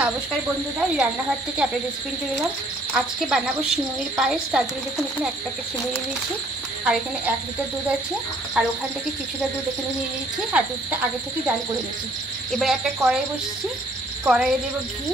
नमस्कार बंधुरा रान्नाघर থেকে আপনাদের রেসিপি চলে এলাম। আজকে বানাবো সিমুইর পায়েস। তার জন্য দেখুন এখানে এক প্যাকেট সিমুই নিয়েছি আর এখানে 1 লিটার দুধ আছে আর ওখান থেকে কিছুটা দুধ এখানে নিয়ে নিয়েছি আর দুধটা আগে থেকে জাল করে নিয়েছি। এবার একটা কড়াই বসিয়েছি, কড়াইয়ে দেব ঘি,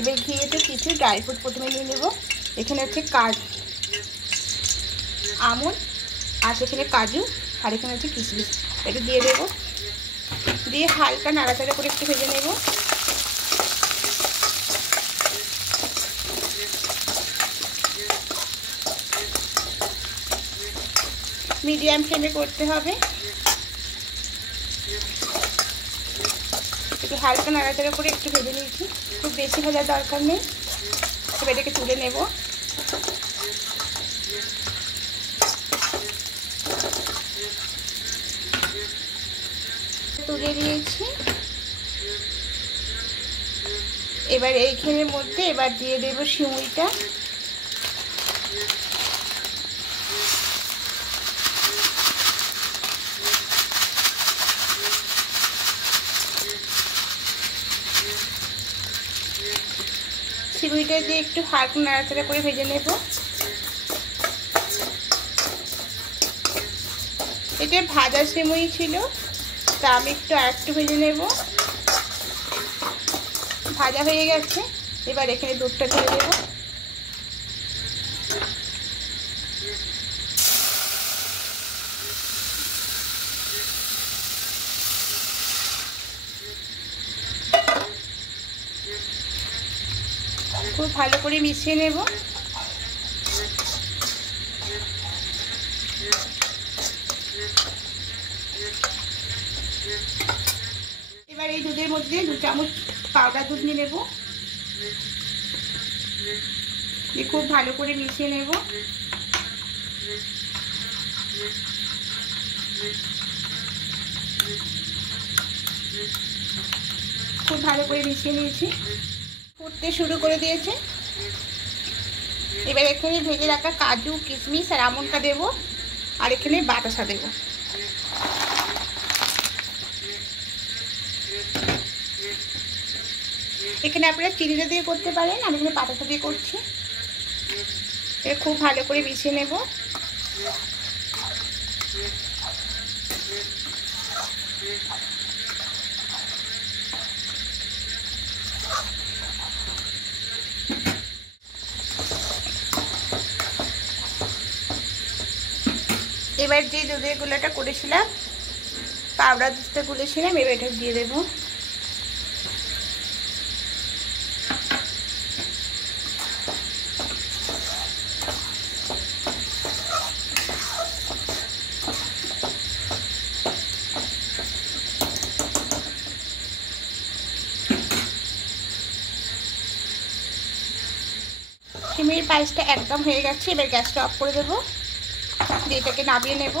এবার ঘিয়েতে কিছু ড্রাই ফ্রুট প্রথমে নিয়ে নেব। এখানে আছে আমন্ড আর এখানে কাজু আর এখানে আছে কিশমিশ। এটা দিয়ে দেব, দিয়ে হালকা নাড়াচাড়া করে একটু ভেজে নেব। মিডিয়াম ফ্লেমে করতে হবে, একটু হালকা নাড়াচাড়া করে একটু ভেজে নিয়েছি, খুব বেশি ভাজার দরকার নেই। এবার এটাকে তুলে নেব। তুলে নিয়েছি। এবার এইখানের মধ্যে এবার দিয়ে দেব সিমুইটা। সিমুইটা দিয়ে একটু হালকা নাড়াচাড়া করে ভেজে নেব। এটা ভাজা সিমুই ছিল, তা আমি একটু ভেজে নেব। ভাজা হয়ে গেছে, এবার এখানে দুধটা ঢেলে দেব। খুব ভালো করে মিশিয়ে নেব। এবার এই দুধের মধ্যে 2 চামচ পাউডার দুধ নিয়ে নেব, খুব ভালো করে মিশিয়ে নেব। খুব ভালো করে মিশিয়ে নিয়েছি, ফুটতে শুরু করে দিয়েছে। এবার এখানে ভেজে রাখা কাজু কিশমিশ আর আমন্ডটা দেব আর এখানে বাতাসা দেব। এখানে আপনারা চিনিটা দিয়ে করতে পারেন, আমি এখানে বাতাসা দিয়ে করছি। এটা খুব ভালো করে মিশিয়ে নেব। এবার যে দুধের গুলাটা করেছিলাম, পাউডার দুধটা গুলেছিলাম, এবার এটা দিয়ে দেব। সিমুইয়ের পায়েসটা একদম হয়ে গেছে, এবার গ্যাসটা অফ করে দেবো, দিয়ে এটাকে নামিয়ে নেব।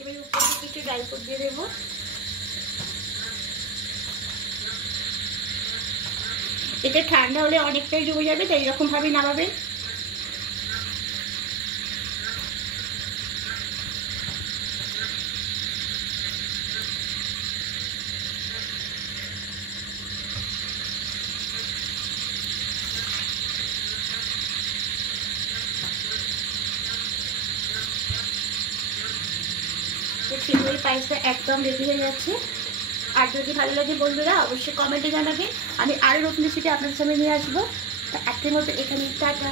এবার উপরে কিছু ড্রাই ফ্রুট দিয়ে দেবো। এটা ঠান্ডা হলে অনেকটাই জমে যাবে, তাই এরকম ভাবে নামাবেন। সিমুইয়ের পায়েসটা একদম রেডি হয়ে যাচ্ছে। আর যদি ভালো লাগে বন্ধুরা অবশ্যই কমেন্টে জানাবেন, আমি আরও নতুন রেসিপি আপনাদের সামনে নিয়ে আসবো। তো আজকের মতো এখানেই টাটা।